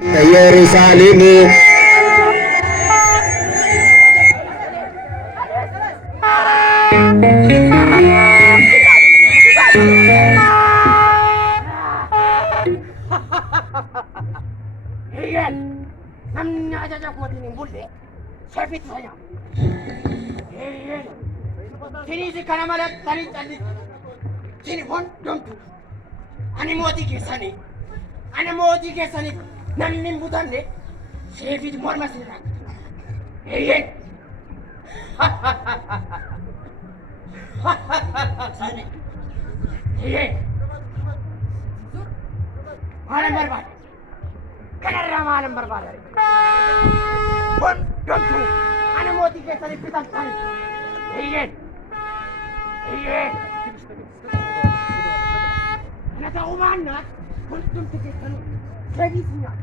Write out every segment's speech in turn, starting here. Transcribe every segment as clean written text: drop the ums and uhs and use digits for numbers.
ኢየሩሳሌም namni butanne seefit morma sirraa eeyyee eeyyee maalan barbaada kanarraa maalan barbaada hundumtuu ani mootii keessanii bitamtani eeyyee eeyyee kana ta'uu maannaa hundumtu keessanuu seefiisinya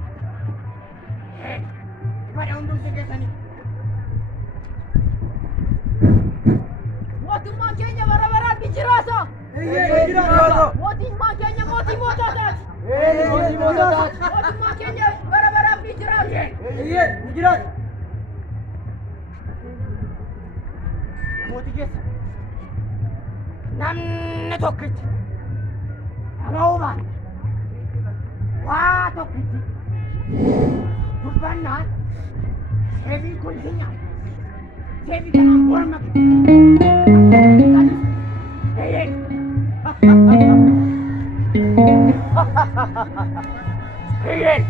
pada untuk sekian Moti makanya bara-bara bijirasa. Bijirasa. Moti makanya moti mototat. Moti mototat. Moti makanya bara-bara bijirasa. Bijirasa. Moti kes. Namne tokkit. Alauma. Wah tokkit. Dubbanna seefi kuntinya seefi kana morma hey hey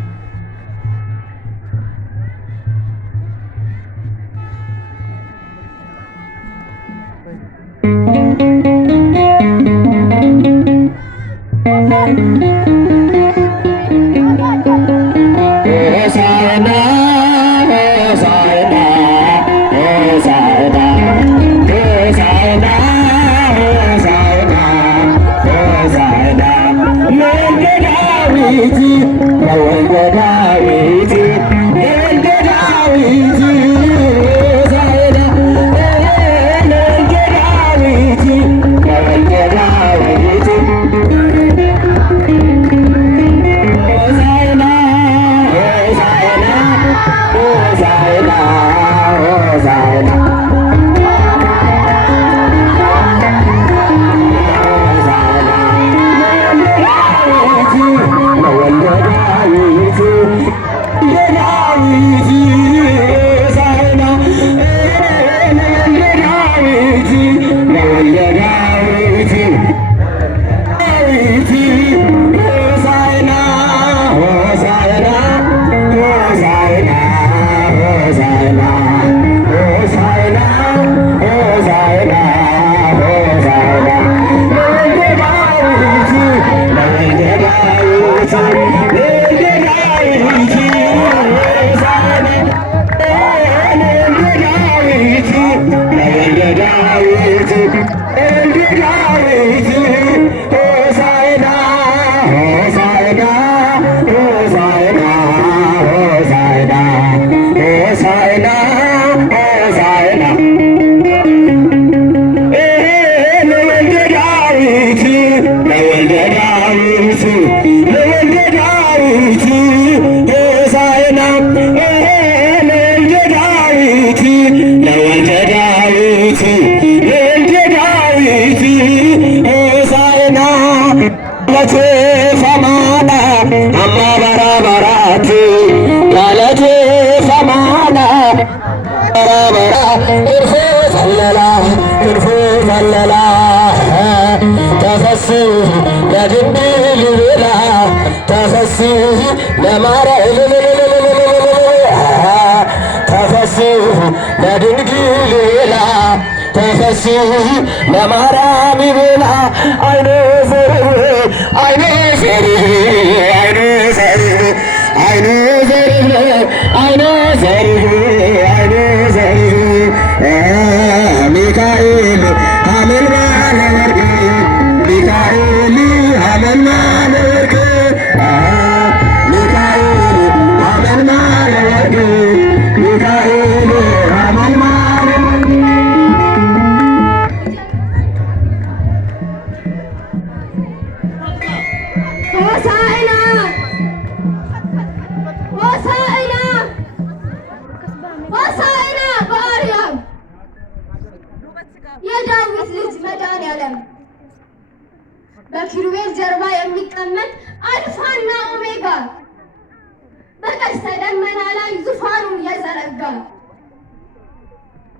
በቀስተ ደመና ላይ ዙፋኑን የዘረጋ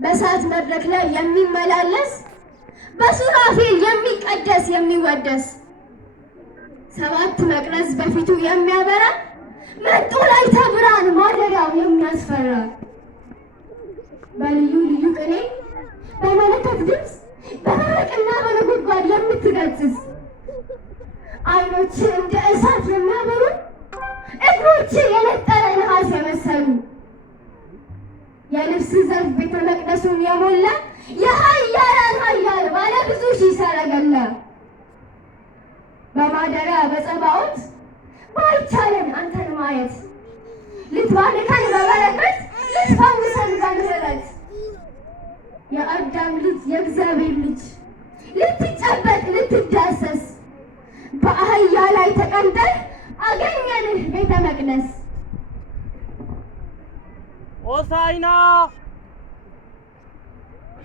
በእሳት መድረክ ላይ የሚመላለስ በሱራፌል የሚቀደስ የሚወደስ ሰባት መቅረዝ በፊቱ የሚያበራ መጡ ላይ ተብራን ማደሪያው የሚያስፈራ በልዩ ልዩ ቅኔ በመለከት ድምፅ በመብረቅና በነጎድጓድ የምትገስጽ ዓይኖች እንደ እሳት የሚያበሩ እግሮች የነጠረ ነሐስ የመሰሉ የልብስ ዘርፍ ቤተ መቅደሱን የሞላ የኃያላን ኃያል ባለ ብዙ ሺህ ሰረገላ በማደሪያ በጸባዖት ባይቻለን አንተን ማየት ልትባርከን በበረከት ልትፈውሰን በምህረት የአዳም ልጅ የእግዚአብሔር ልጅ ልትጨበጥ ልትዳሰስ በአህያ ላይ ተቀምጠህ አገኘንህ ቤተ መቅደስ። ሆሳዕና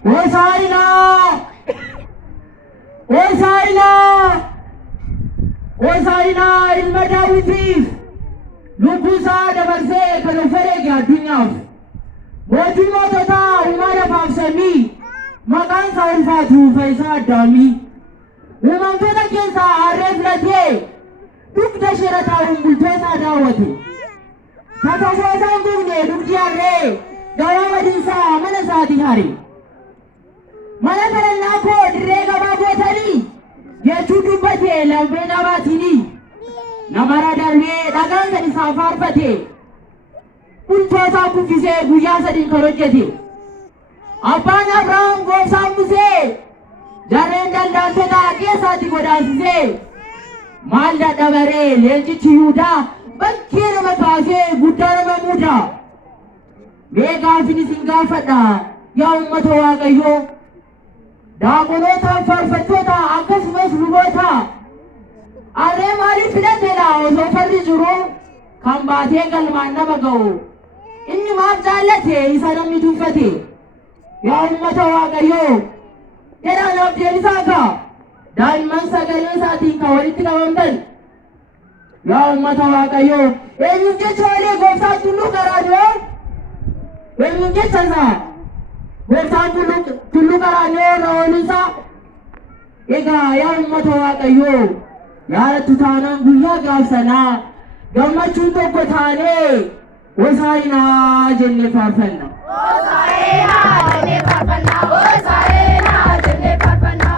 ሆሳዕና ሆሳዕና ሆሳዕና ilma daawitiif lubbuusaa dabarsee kan of wareege addunyaaf mootii moototaa uumaa lafaaf samii maqaan isaa ulfaatu Fayyisaa Addaamii uumamtoota keessaa harree filatee dugda ishee taa'uun bultootaa daawwate tatasootaan gugne dugdi harree gabaa badiinsaa mana isaatii hare mana kadhannaa koo dirree gabaa gootanii jechuu dubbate lambee dhabaatini namara darbee dhagaan kan isaa faarfate bultootaa kuffisee guyyaa sadiin kan hojjete abbaan Abrahaam gooftaan Musee jarreen daldaltoota keessaatti godaansisee maal dadhabaree leencichi Yihuudaa bakkee nama kaasee guddaa nama muudaa mee gaafin isin gaafadha yaa uummata Waaqayyoo daaqonootaaf faarfattoota akkasumas luboota harree maaliif filateedha osoo farri jiru kan baatee galmaan nama ga'u inni maaf jaallate isa namni tuffate yaa uummata Waaqayyoo jedhaa naaf deebisaa kaa daa'imman sagalee isaatiin kan walitti qabamtan yaa uummata Waaqayyoo eenyuuf jecha malee gooftaan tulluu Qaraaniyoon eenyuuf jecha isaa gooftaan tulluu Qaraaniyoon ooluusaa egaa yaa uummata Waaqayyoo yaadattu taanaan guyyaa gaafsanaa gammachuun tokko taanee Hosaa'inaa jennee faarfanna. Hosaa'inaa jennee faarfanna. Hosaa'inaa jennee faarfanna.